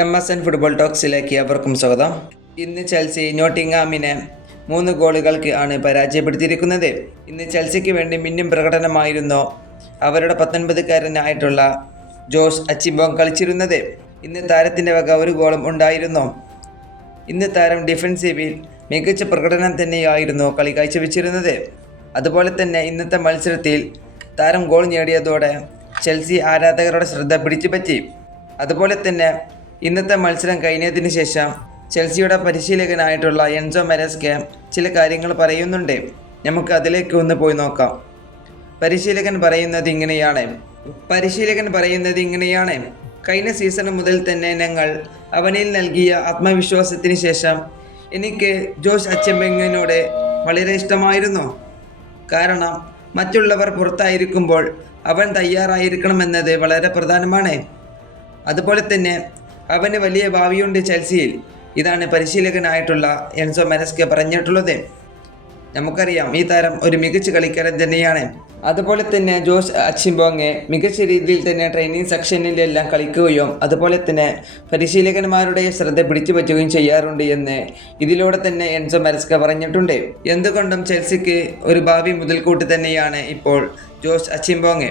M S N football ടോക്സിലേക്ക് അവർക്കും സ്വാഗതം. ഇന്ന് ചെൽസി നോട്ടിംഗാമിനെ മൂന്ന് ഗോളുകൾക്ക് ആണ് പരാജയപ്പെടുത്തിയിരിക്കുന്നത്. ഇന്ന് ചെൽസിക്ക് വേണ്ടി മിന്നും പ്രകടനമായിരുന്നു അവരുടെ പത്തൊൻപതുകാരനായിട്ടുള്ള ജോസ് അച്ചിബോങ് കളിച്ചിരുന്നത്. ഇന്ന് താരത്തിന്റെ വക ഒരു ഗോളും ഉണ്ടായിരുന്നു. ഇന്ന് താരം ഡിഫൻസീവിൽ മികച്ച പ്രകടനം തന്നെയായിരുന്നു കളി കാഴ്ചവെച്ചിരുന്നത്. അതുപോലെ തന്നെ ഇന്നത്തെ മത്സരത്തിൽ താരം ഗോൾ നേടിയതോടെ ചെൽസി ആരാധകരുടെ ശ്രദ്ധ പിടിച്ചുപറ്റി. അതുപോലെ തന്നെ ഇന്നത്തെ മത്സരം കഴിഞ്ഞതിന് ശേഷം ചെൽസിയുടെ പരിശീലകനായിട്ടുള്ള എൻസോ മെരസ്കെ ചില കാര്യങ്ങൾ പറയുന്നുണ്ട്. നമുക്ക് അതിലേക്ക് ഒന്ന് പോയി നോക്കാം. പരിശീലകൻ പറയുന്നത് ഇങ്ങനെയാണ്. പരിശീലകൻ പറയുന്നത് ഇങ്ങനെയാണ്. കഴിഞ്ഞ സീസൺ മുതൽ തന്നെ ഞങ്ങൾ അവനിൽ നൽകിയ ആത്മവിശ്വാസത്തിന് ശേഷം എനിക്ക് ജോഷ് അച്ചമ്പെങ്ങിനോട് വളരെ ഇഷ്ടമായിരുന്നു. കാരണം മറ്റുള്ളവർ പുറത്തായിരിക്കുമ്പോൾ അവൻ തയ്യാറായിരിക്കണമെന്നത് വളരെ പ്രധാനമാണ്. അതുപോലെ തന്നെ അവന് വലിയ ഭാവിയുണ്ട് ചെൽസിയിൽ. ഇതാണ് പരിശീലകനായിട്ടുള്ള എൻസോ മെനസ്കെ പറഞ്ഞിട്ടുള്ളത്. നമുക്കറിയാം ഈ താരം ഒരു മികച്ച കളിക്കാരൻ തന്നെയാണ്. അതുപോലെ തന്നെ ജോസ് അച്ചിമ്പോങ്ങെ മികച്ച രീതിയിൽ തന്നെ ട്രെയിനിങ് സെക്ഷനിലെല്ലാം കളിക്കുകയും അതുപോലെ തന്നെ പരിശീലകന്മാരുടെ ശ്രദ്ധ പിടിച്ചു പറ്റുകയും ചെയ്യാറുണ്ട് എന്ന് ഇതിലൂടെ തന്നെ എൻസോ മെരസ്ക പറഞ്ഞിട്ടുണ്ട്. എന്തുകൊണ്ടും ചെൽസിക്ക് ഒരു ഭാവി മുതൽക്കൂട്ട് തന്നെയാണ് ഇപ്പോൾ ജോസ് അച്ചിമ്പോങ്ങെ.